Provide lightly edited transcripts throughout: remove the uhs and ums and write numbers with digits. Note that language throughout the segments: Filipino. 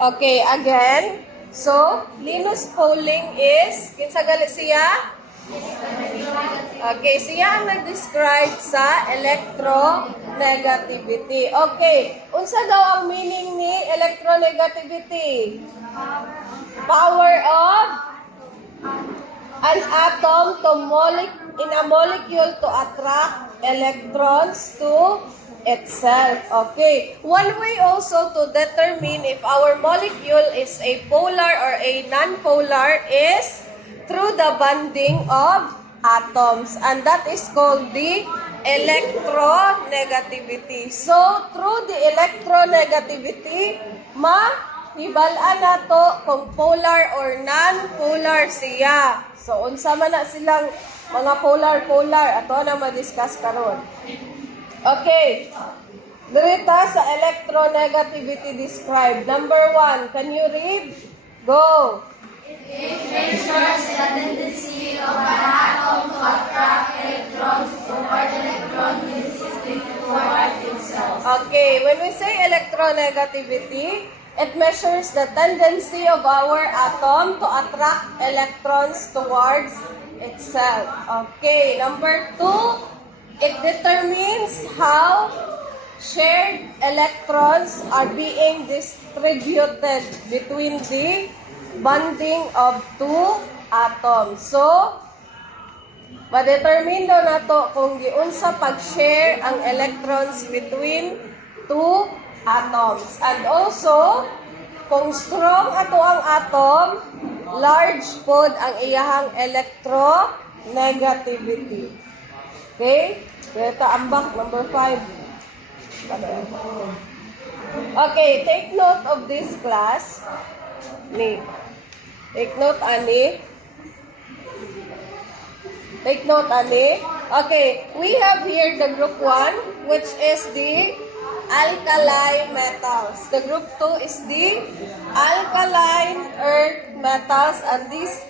Okay, again. So, Linus Pauling is, kinsa gali siya? Okay, siya ang nag-describe sa electronegativity. Okay, unsa daw ang meaning ni electronegativity? Power of an atom to in a molecule to attract electrons to itself. Okay. One way also to determine if our molecule is a polar or a non-polar is through the bonding of atoms. And that is called the electronegativity. So, through the electronegativity, hibalaan na to kung polar or non-polar siya. So, unsa man na silang mga polar-polar. Ato na ma-discuss karon. Okay. Dirita sa electronegativity described. Number 1, can you read? Go. It measures the tendency of an atom to attract electrons toward electron resisting toward itself. Okay, when we say electronegativity, it measures the tendency of our atom to attract electrons towards itself. Okay, number 2, it determines how shared electrons are being distributed between the bonding of two atoms. So, ma-determine daw na to kung giunsa pag-share ang electrons between two atoms. And also, kung strong ato ang atom, large pod ang iyahang electronegativity. Okay? Kaya ambak, number 5. Okay, take note of this class. Take note, ani. Take note, ani. Okay, we have here the group 1, which is the alkali metals. The group 2 is the alkaline earth metals, and this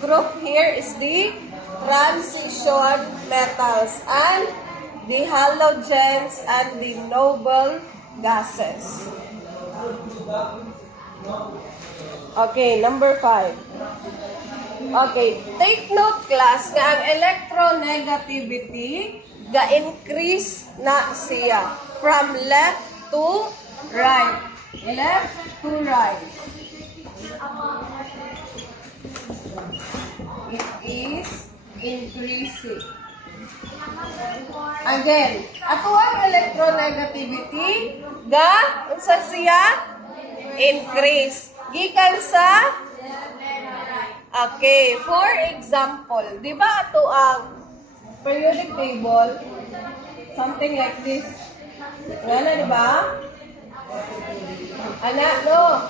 group here is the transition metals and the halogens and the noble gases. Okay, number 5. Okay, take note class nga ang electronegativity ga-increase na siya from left to right. Left to right. It is increasing. Again, ato ang electronegativity unsa siya? Increase. Gikan sa okay, for example, di ba ato ang periodic table something like this? Ngana, di ba? Ana, no.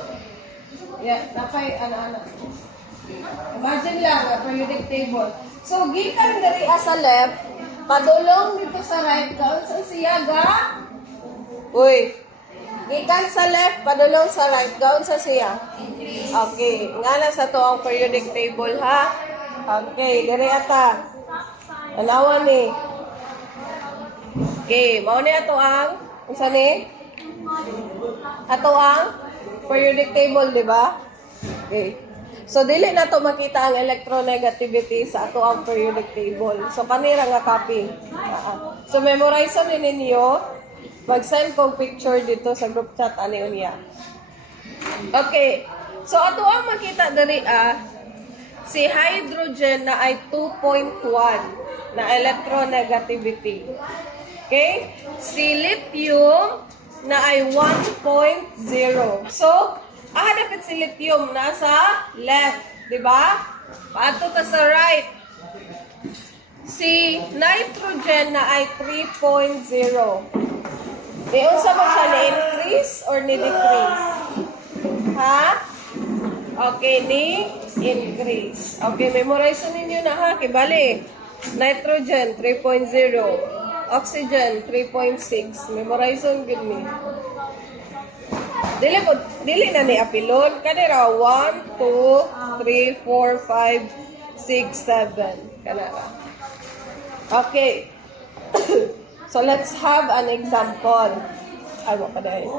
Yeah, napay ana. Imagine lang a periodic table. So, gikan diri sa left, padulong dito sa right, kaon sa siya ga? Uy. Gikan sa left, padulong sa right, gaon sa siya? Okay. Ngana sa to ang periodic table, ha? Okay, diri ata. Anawan ni. Okay, mao ni ato ang unsa ni? Ato ang periodic table, di ba? Okay. So, dili na to makita ang electronegativity sa ato ang periodic table. So, kanira nga copy. So, memorize na ninyo. Mag-send kong picture dito sa group chat. Ano niya? Okay. So, ato ang makita dari si hydrogen na ay 2.1 na electronegativity. Okay? Si lithium na ay 1.0. So, dapat si lithium nasa left, di ba? Pato ta sa right. Si nitrogen na ay 3.0. Unsa ba siya ni-increase or ni-decrease? Ha? Okay, ni-increase. Okay, memorize ninyo na ha. Kibali. Nitrogen 3.0. Oxygen 3.6. Memorize good me. Dili na ni apilon. Kanira 1, 2, 3, 4, 5, 6, 7. Kanara. Okay. So let's have an example. Ay, mo pa dahil.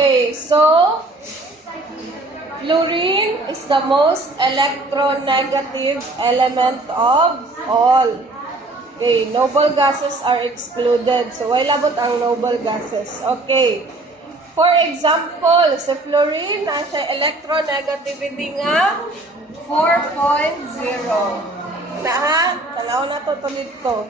Okay, so fluorine is the most electronegative element of all. Okay, noble gases are excluded. So, why labot ang noble gases? Okay. For example, sa fluorine, nasa electronegativity nga 4.0. Na ha? Talaw na to tulit to.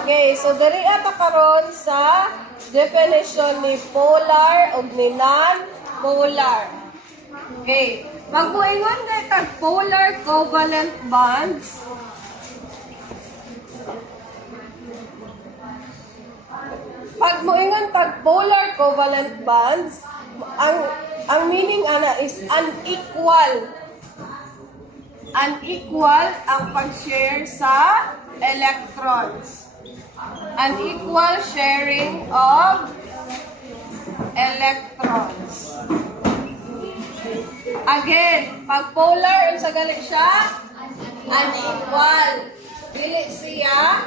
Okay, so diri ata karon sa definition ni polar ug ni non-polar. Okay, magbuingon na itag polar covalent bonds. Pag moingon tag polar covalent bonds, ang meaning ana is unequal. Unequal ang pag-share sa electrons. Unequal sharing of electrons. Again, pag polar, unsa gali siya? Unequal. Dili siya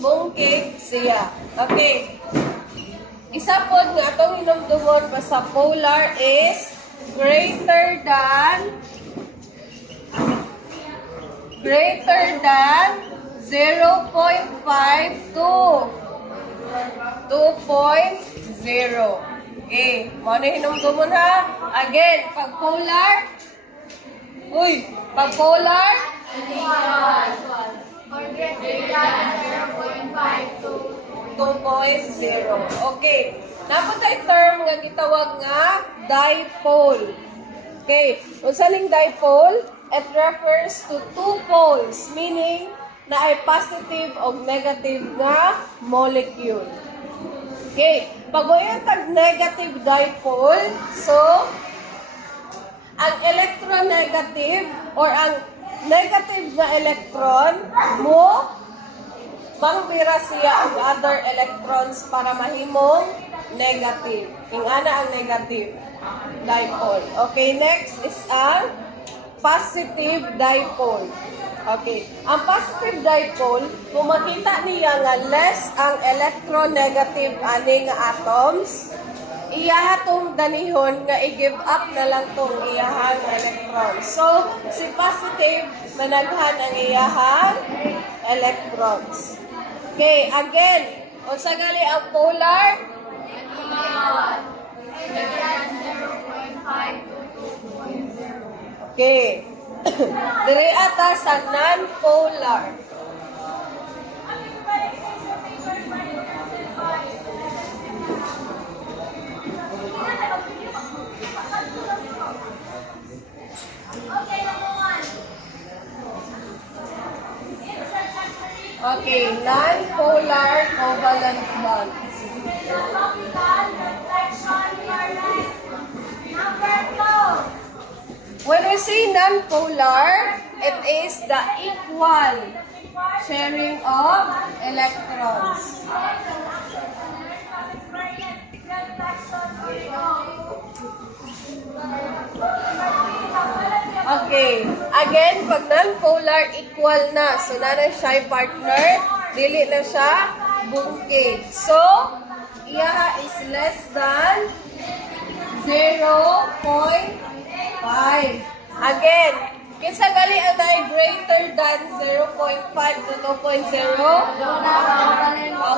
bungkig siya. Okay. Isa po nga itong hinumdumon pa sa polar is greater than 0.5 to 2.0. Okay. Mano hinumdumon ha? Again, pag polar, pag polar, Or greater than 0.5 to 2.0. Okay. Napatay term nga gitawag nga dipole. Okay. Unsa ning dipole? It refers to two poles, meaning na ay positive o negative nga molecule. Okay. Pag yung tag negative dipole, so ang electronegative or ang negative na electron mo mangbira siya ang other electrons para mahimong negative. Ingana ang negative dipole. Okay, next is ang positive dipole. Okay, ang positive dipole, kung makita niya nga less ang electronegative ani nga atoms, iya tong danihon nga i-give up na lang tong iyahang electron. So, si positive, managhan ang iyahang electrons. Okay, again, unsa gali ang polar? Okay. Dire ata sa non-polar. Okay, non-polar covalent bonds. When we say non-polar, it is the equal sharing of electrons. Okay. Again, pag non-polar, equal na. So, na siya partner, dili na siya bungkig. So, iya is less than 0.5. Again, kinsa gali ang dahil greater than 0.5 to 2.0?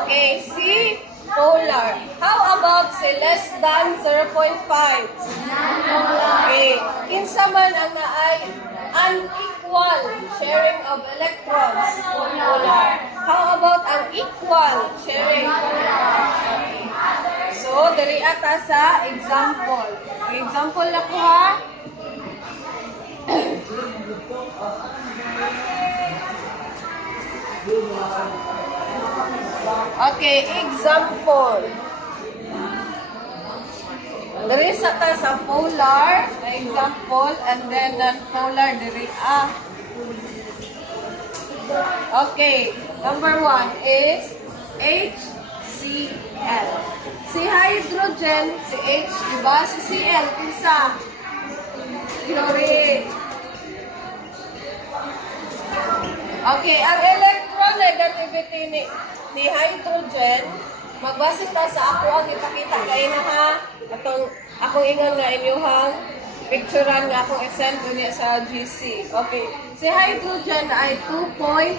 Okay, si polar. How about si less than 0.5? Okay, kinsa man ang naay unequal sharing of electrons? Polar. How about ang equal sharing? So, diri ata sa example. Example na ko ha. Okay, example. Diri sa ta sa polar, example, and then non-polar diri Okay, number 1 is HCl. Si hydrogen, si H, diba? Si Cl, kinsa? Chlorine. Okay, ang electronegativity ni hydrogen Magbase ta sa ako ang ipakita kay na ha. Akong ingon nga inyuhang picturean nga akong i-send ulit sa GC. Okay. Si hydrogen ay 2.1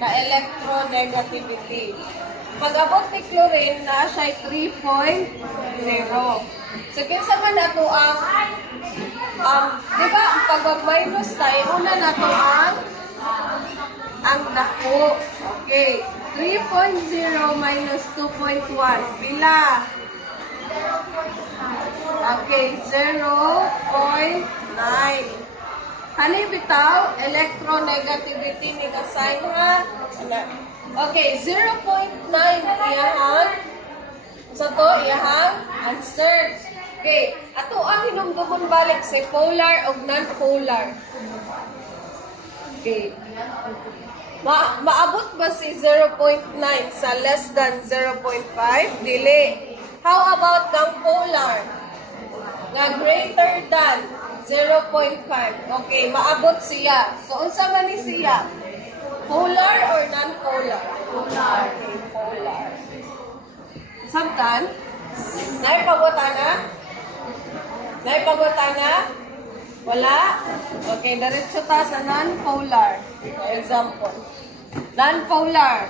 na electronegativity. Pag abot ni chlorine na siya 3.0. So, kinsa man nato di ba, pag minus tayo, una nato ang dako. Okay. 3.0 minus 2.1. Pila? Okay, 0.9. Hani bitaw, electronegativity ni na sign ha. Okay, 0.9 iyahang. So to, iyahang answer. Okay, ato ang hinumdumon balik sa polar o non-polar. Okay. Maabot ba si 0.9 sa less than 0.5? Dili. How about ng polar? Nga greater than 0.5. Okay, maabot siya. So, unsa man ni siya? Polar or non-polar? Polar. Okay, polar. Sabtan? Naipagutana? Naipagutana? Wala? Okay, diretso ta sa non-polar. For example. Non-polar.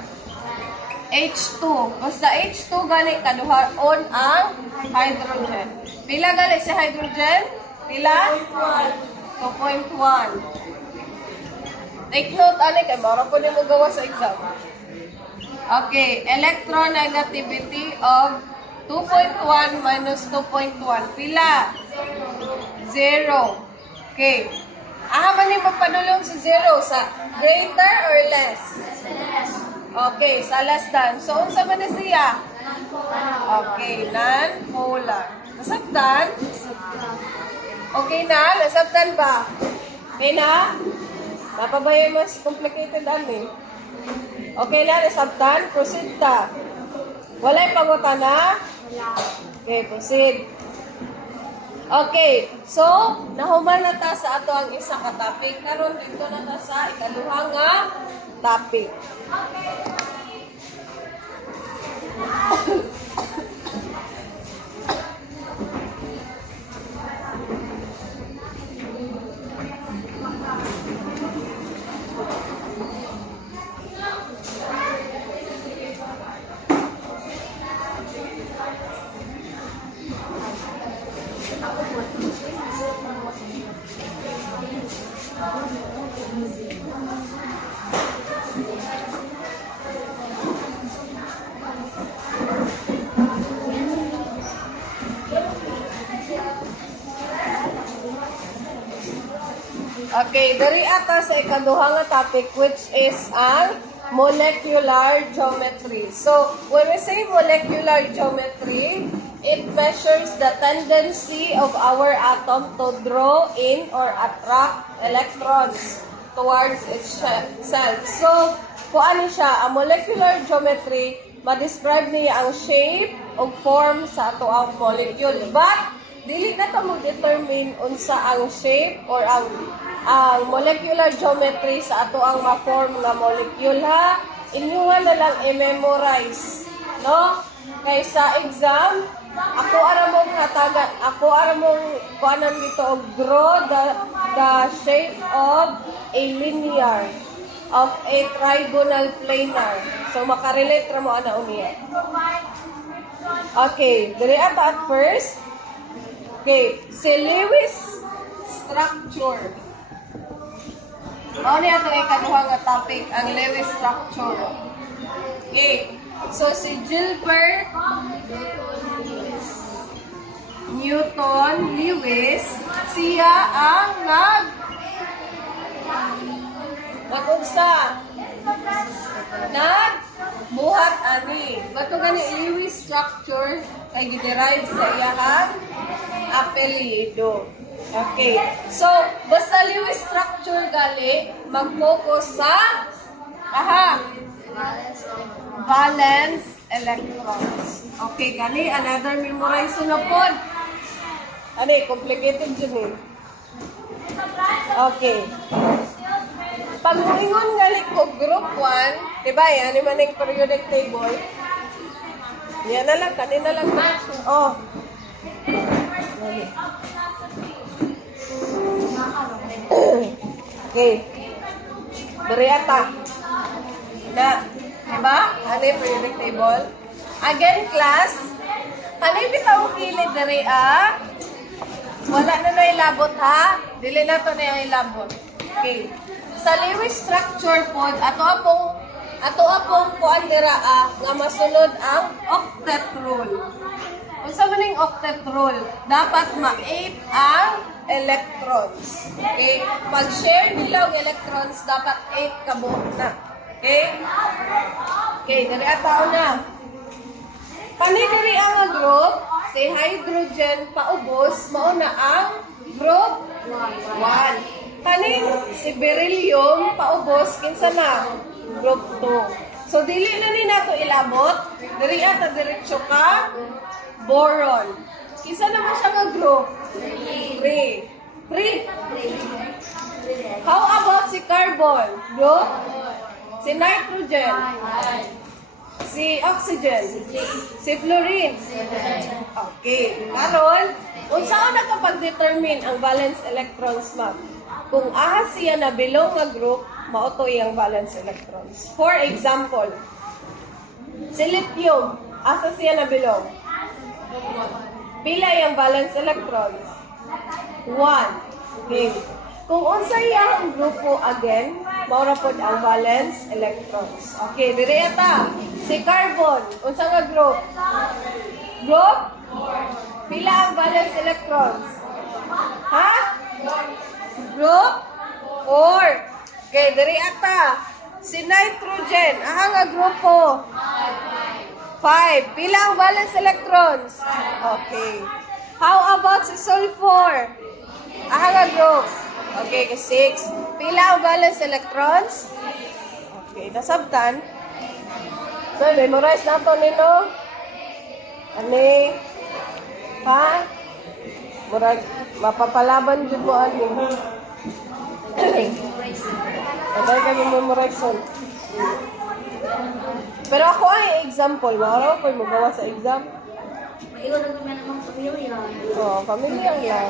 H2. Basta H2 gali kaduha on ang hydrogen. Pila gali si hydrogen? Pila? 2.1. Take note, ani kay mara po mo gawa sa exam. Okay, electronegativity of 2.1 minus 2.1. Pila? 0. Okay. Man ni magpadulong si 0 sa greater or less? Okay, sa less than. So, unsa man ni siya? Okay, non-polar. Nasabtan? Okay na? Nasabtan ba? Okay na? Napabaya mas complicated ani. Okay na, nasabtan? Proceed ta. Walay pangutana? Okay, proceed. Okay, so, nahuman na ta sa ato ang isa ka topic. Karon dito na ta sa ikaduha nga topic. Okay, dari ata sa ikaduha nga topic which is ang molecular geometry. So, when we say molecular geometry, it measures the tendency of our atom to draw in or attract electrons towards itself. So, kung ano siya, ang molecular geometry, ma-describe niya ang shape o form sa ato ang molecule. But, dili na ito mag-determine unsa ang shape or ang molecular geometry sa ato ang ma-form nga molecule ha. Inyuha na lang i-memorize. No? Kay sa exam, ako aramong hatagan, ako aramong kuanan dito og draw the shape of a linear of a trigonal planar. So makarelate ra mo ana uniya. Okay, dire ata at first. Okay, si Lewis structure. Ano niya ito ikaduha nga topic, ang Lewis structure. Okay, so si Gilbert Newton Lewis, siya ang nagbuhat ani. Bato gani Lewis structure kay giderive sa iyang apelyido. Okay. So, basta Lewis structure gali, mag-focus sa valence electrons. Okay, gani another memorize na pod. Ani, complicated yun eh. Okay. Pag muingon gali ko group 1, diba yan, man yung periodic table, Yan na lang, kanina lang. Oh. Okay. Duriata. Na, diba? Ano yung periodic table? Again, class. Ano yung bitaw kilid dari wala na na ilabot ha? Dili na to na yung ilabot. Okay. Sa Lewis structure pod, ato apong kuan dira nga masunod ang octet rule. Unsa man yung octet rule? Dapat ma-8 ang electrons. Okay? Pag-share nila ang electrons, dapat 8 kabuok na. Okay? Okay, diri ataw na. Kani diri ang group, si hydrogen paubos, mauna ang group 1. Kaning si beryllium paubos, kinsa na? Group 2. So, dili na ni nato ilabot. Diri ata diretso ka, boron. Kinsa naman siya nga group? 3. How about si carbon? Group? Si nitrogen? Si oxygen? Si fluorine? Okay. Karon, unsaon nakapag-determine ang valence electrons, ma'am? Kung aha siya na belong nga group, mauto iyang valence electrons. For example, si lithium, asa siya na belong? Pila iyang valence electrons? 1. Okay. Kung unsa iyang grupo again, maura pod ang valence electrons. Okay, dire ata. Si carbon, unsa nga group? Group? Pila ang valence electrons? Ha? Group? 4. Okay, dire ata. Si nitrogen, aha nga grupo? 5. Pila ang valence electrons? Okay. How about si sulfur? Aha nga group? Okay, 6. Pila ang valence electrons? Okay, nasabtan. So, memorize na ito nino. Ani? Ha? Murag, mapapalaban dyan mo ani. Sabay kami memorize on. Pero ako ay example. Maraw ko magawa sa exam. Iwan na naman ang sa pamilya. Oh, familiar yan.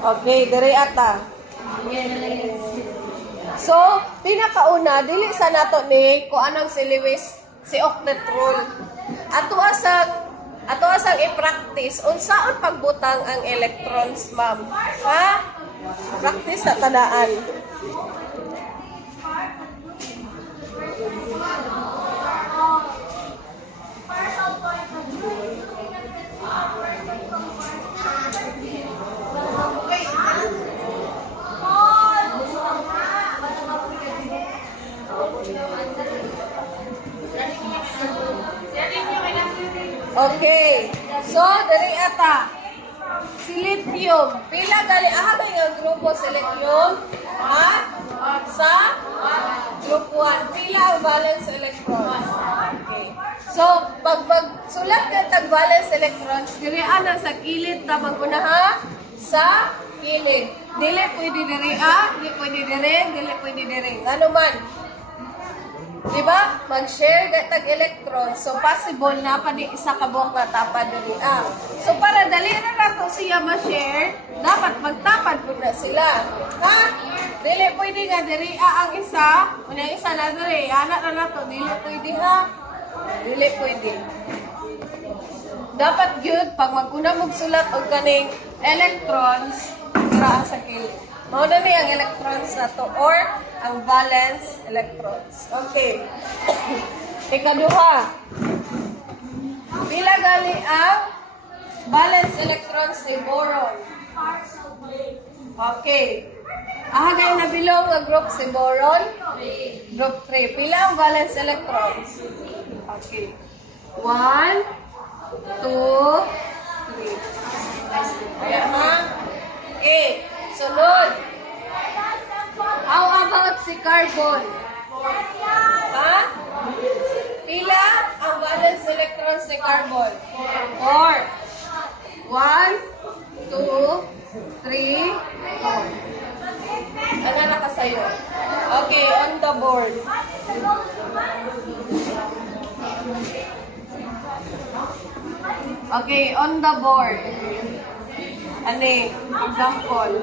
Okay, dire ata. So, pinakauna, dili sa nato ni kung anong si Lewis, si octet rule. Ato asang i-practice, unsaon pagbutang ang electrons, ma'am? Ha? Practice sa tadaan. Okay. So, dari ata. Si lithium. Pila gali ahagay nga grupo si lithium? Ha? Sa group 1. Pila ang valence electrons? Okay. So, pag magsulat ka tag valence electrons, diri ana sa kilid ta magunaha sa kilid. Dili pwede diri dili pwede diri, dili pwede diri. Ano man? Diba? Mag-share tag electrons. So, possible na pa di isa kabok na tapad diri So, para dali na nato siya ma-share, dapat magtapad po na sila. Ha? Dili pwede nga diri ang isa, una isa na diri, anak na nato, dili pwede ha? Dili pwede. Dapat yun, pag magkuna magsulat og kaning electrons, dira sa kilid. Mauna ni ang electrons na to or ang valence electrons. Okay. Ikaduha. Pila gali ang valence electrons ni boron? Okay. Ahagay na bilong nga group si boron? Group 3. Pila ang valence electrons? Okay. 1, 2, 3. Kaya ha? Okay. Sunod. How about si carbon? Ha? Pila ang valence electrons ni carbon? 4. 1, 2, 3, 4. Ano nakasayo? Okay, on the board. Okay, on the board. Ani, example.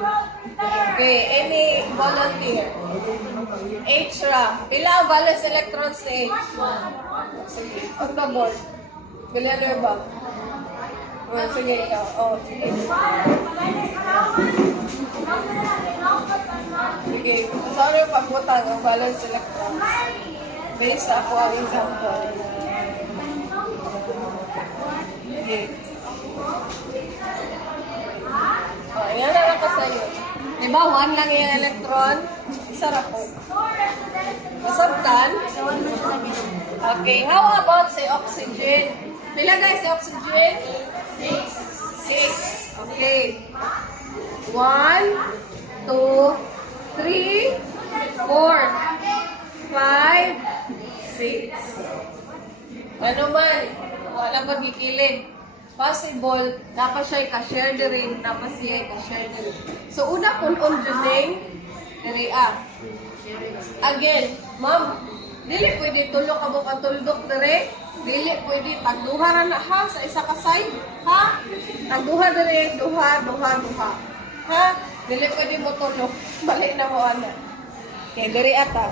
Okay, any volunteer. H ra. Pila ang valence electrons ni H? Sige, on the board. Billionaire ba? Oh, sige, ikaw. Oh, sige. Sige, saan yung pagbutang ang valence electrons? Based sa ako ang example. Sige. Oh, yan na lang ko sa'yo. Diba, 1 lang yung electron? Sarap po. Masabtan? Okay, how about si oxygen? Pila guys si oxygen? 6. Okay. 1, 2, 3, 4, 5, 6. Ano man, wala magkikilid. Possible, dapat siya i-share din rin, dapat siya i-share din. So, una kun-un dyan diri Again, ma'am, dili pwede tulok ka mo katuldok diri. Dili pwede tagduha na ha sa isa ka side. Ha? Tagduha diri, duha. Ha? Dili pwede mo tulok. Balik na mo ana. Okay, diri ata.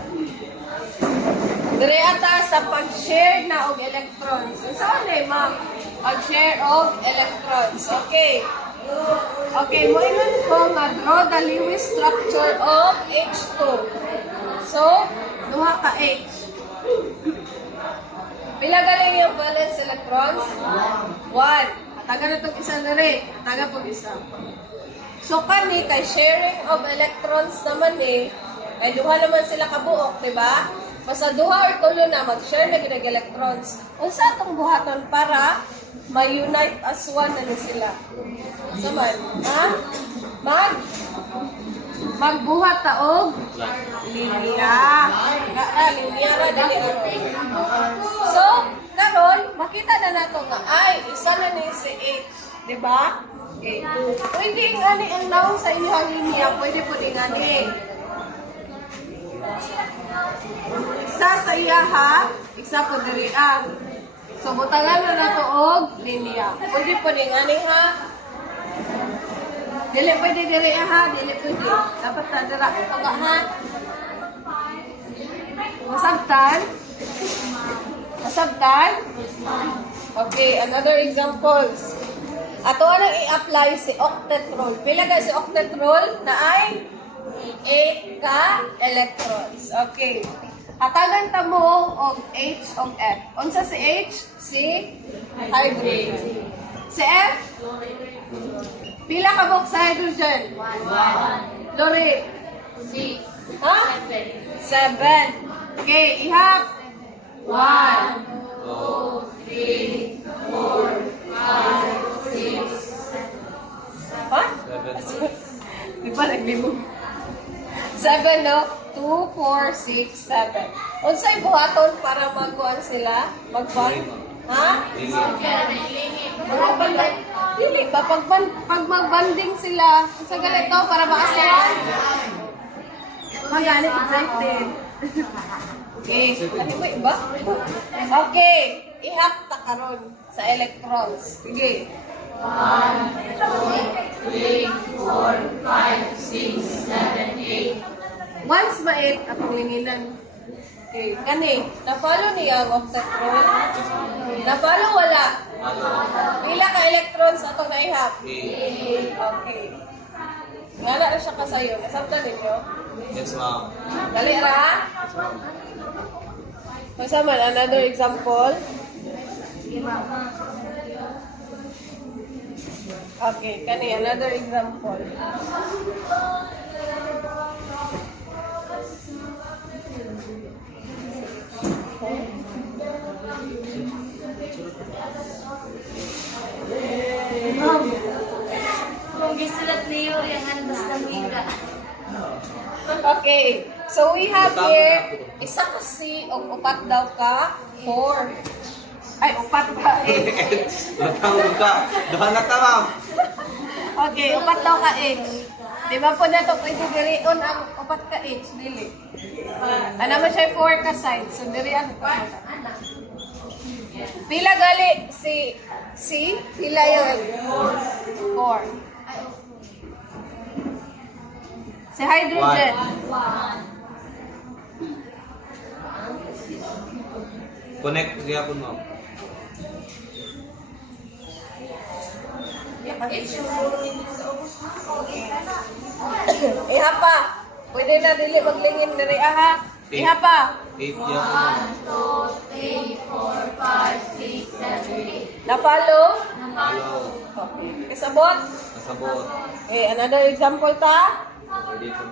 Diri ata sa pag-share na og electrons. Saan ni ma'am? Pag-share of electrons. Okay. Okay, mo ingon ko nga draw the Lewis structure of H2. So, duha ka H. Pila galing yung valence electrons? 1. Taga na itong isa na rin. Taga po isa. So, kani, kay sharing of electrons naman ay duha naman sila kabuok, di ba? Basta duha or tulo na, mag-share na ginag electrons. Unsa itong buhaton para ma-unite as one na sila. Saman, ha? Magbuhat taog linya. Linya ra dali So, karon makita na nato nga ay isa na ni si H, di ba? Okay. Pwede ngani ang noun sa inyong linya, pwede po din ngani. Isa sa iya ha, isa po diri So, butangan na nato og linya. Pwede po din ngani ha. Dili pwede diri ha, dili pwede. Dapat na dira ito ka ha. Masabtan? Masabtan? Okay, another examples. Ato anang i-apply si octetrol. Pila ka si octetrol na ay 8 ka electrons. Okay. Hatagan ta mo og H og F. Unsa si H? Si hydrogen. Si F? Pila ka box sa hydrogen? 1. Lori? 6. Ha? 7. Okay, ihap. 1, 2, 3, 4, 5, 6. Ha? 7. Di ba naglibog? 7, no? 2, 4, 6, 7. Unsay buhaton para magkuhan sila? Mag-bond? Ha? Magbanding. Dili ba? Pag mag-banding sila, sa ganito para makasaya. Magalit, excited. Okay. Ano ba iba? Okay. Ihap ta karon sa electrons. Sige. 1, 2, 3, 4, 5, 6, 7, 8. Once ma-8, atong lininan. Okay. Kani, na-follow niya ang octetrol? Na-follow wala? Pila ka electrons atong naihap? Okay. Nga na siya kasayo. Nasabtan ninyo? Yes, ma'am. Dali ra? Masama, another example? Okay, kani, another example. Kung gisulat niyo, yung andas ng higa. Okay, so we have here, isa kasi o upat daw ka, 4. Ay, upat ka, 8. Matawag ka. Doon na ta, ma'am. Okay, upat daw ka, 8. Di ba po na ito, pwede dirion ang upat ka, 8, dili. Naman siya 4 ka side, so dirian ko. Pila gali si pila yun? 4. Si hydrogen. Connect gyapon ma'am. Iha pa. Pwede na dili maglingin diri aha. Iha pa. 8 gyapon ma'am. 2, 3, 4, 5, 6, 7, 8. Na-follow? Hello. Okay. Isabot? Nasabot. Okay, another example ta? Pwede po.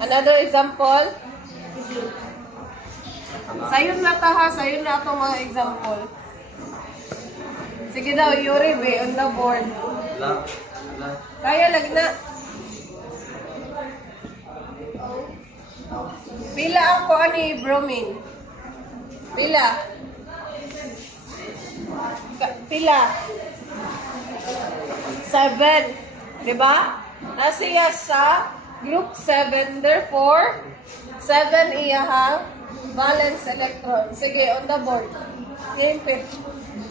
Another example? Sayon na ta ha, sayon na itong mga example. Sige daw, Yuri be, on the board. La. La. Kaya lag na. Pila ang ko ani bromine? Pila? Pila? 7. Diba? Nasiya sa group 7. Therefore, 7 iyahang valence electron. Sige, on the board. Game pit.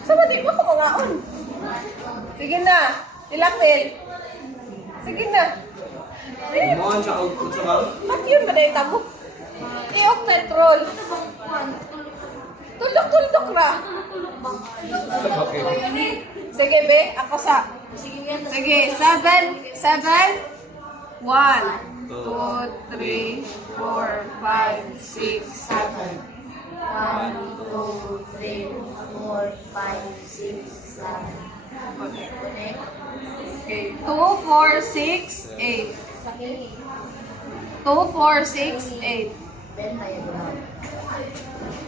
Sama di mo ko mangaon. Sige na. Ilapil. Sige na. Mo ang sa output sa ma'am. Ba't yun ba na itabo? I-octetrol. Tuldok-tuldok na. Okay. Sige, be. Ako sa. Sige, 7. 7. 1, 2, 3, 4, 5, 6, 7. 1, 2, 3, 4, 5, 6, 7. 7. Okay. 2, 4, 6, 8. 2, 4, 6, 8.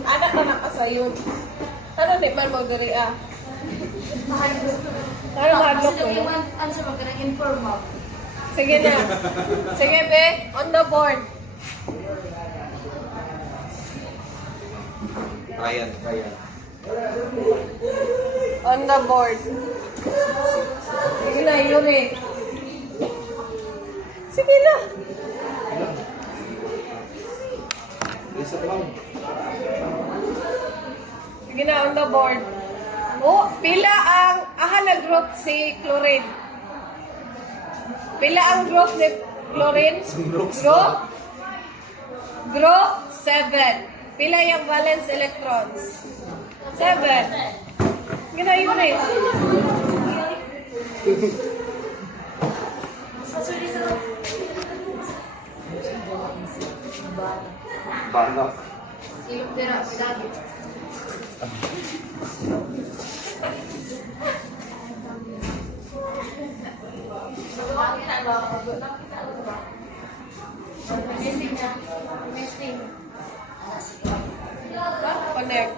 Anak na nakasayon. Ano di man mo diri ah? Ano madlok ko? Answer mo, kanang inform mo. Sige na. Sige, be. On the board. Ryan. Ryan. On the board. Sige na, Yuri. Sige na. Isa pa ma'am. Sige na, on the board. Oh, pila ang na group si chlorine? Pila ang group ni chlorine? Group? Group 7. Pila yung valence electrons? 7. Gina yun eh. Bangga. Silog dira, dagi. Missing na. Missing. Connect.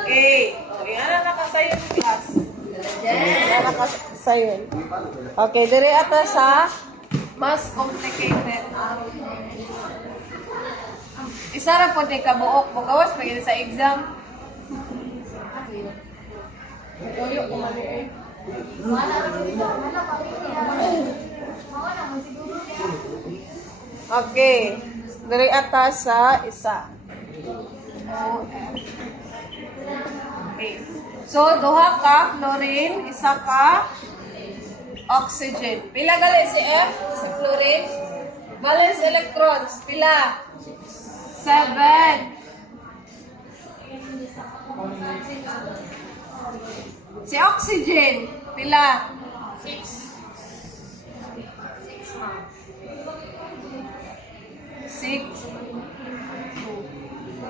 Okay. Okay, ano nakasayon class? Ano nakasayon? Okay, dire ata sa mas complicated. Isa ra po ni kabuok. Bukawas pa sa exam. Yoyo, kumali eh. Okay. Dari atas sa isa. Okay. So, duha ka chlorine, isa ka oxygen. Pila gali si F sa chlorine? Valence electrons. Pila? 7. Si oxygen. Pila? 6. 6, 2,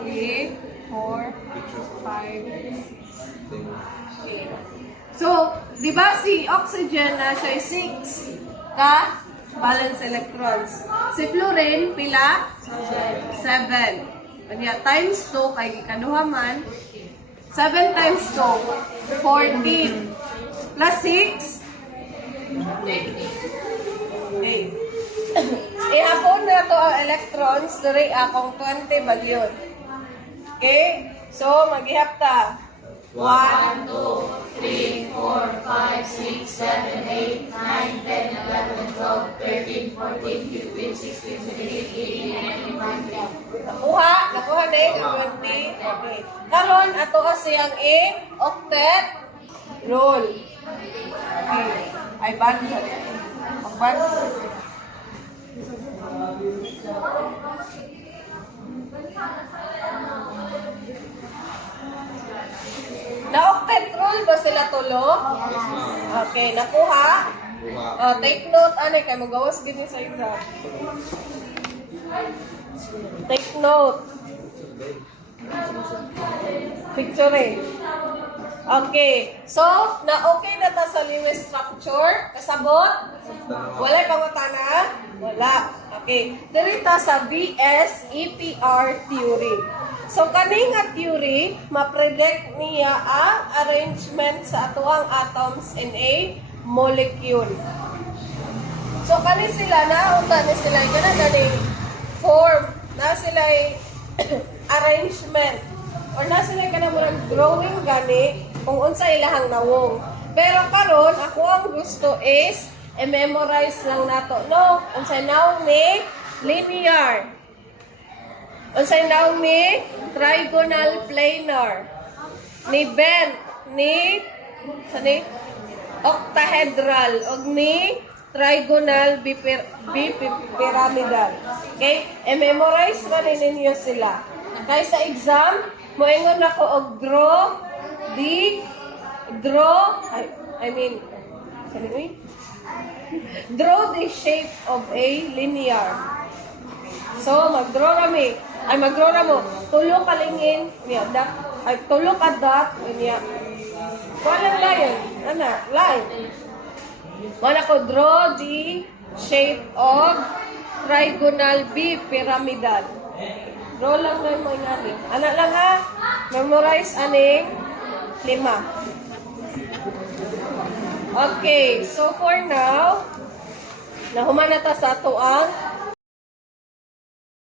3, 4, 5, 6, 8. So, di ba si oxygen na siya 6 ka valence electrons. Si fluorine, pila? 7. Kanya times 2, kay gikaduha man. 7 times 2, 14. Plus 6, 8. Ihapon na to ang electrons, diri akong 20 bagyon. Okay? So, maghihap ta. 1, 2, 3, 4, 5, 6, 7, 8, 9, 10, 11, 12, 13, 14, 15, 16, 17, 18, 19, 20. Nakuha na yung 20. Okay. Karon ato kasi ang octet rule. Okay. Ay, ban sa ban. Na-octet rule ba sila tulo? Yes, ma'am. Okay, nakuha? Kuha. Take note, anay, kay magawas gini sa exam. Take note. Picture eh. Okay. So, na-okay na ta sa linear structure. Kasabot? Wala pangutana? Wala. Okay. Dirita sa BS EPR theory. So, kaning nga theory, ma-predict niya ang arrangement sa atuang atoms in a molecule. So, kani sila na, unta ni sila, ganang form, na sila arrangement, or na sila ganang growing gani, kung unsa ilahang nawong. Pero karon ako ang gusto is, i-memorize lang nato. No, unsa nawong ni linear. Unsay nawong ni trigonal planar, ni bent, ni octahedral, ug ni trigonal bipyramidal. Okay? I-memorize man ninyo sila. Kaya sa exam, moingon ako og draw the shape of a linear. So, mag-draw kami. Ay, mag-draw na mo. Tulo ka lingin. Tulo ka dot. Walang line. Line. Wala ko, draw the shape of trigonal bipyramidal. Draw lang na yung mga namin. Anak lang ha. Memorize aning 5. Okay. So, for now, nahuman na ta sa ato ang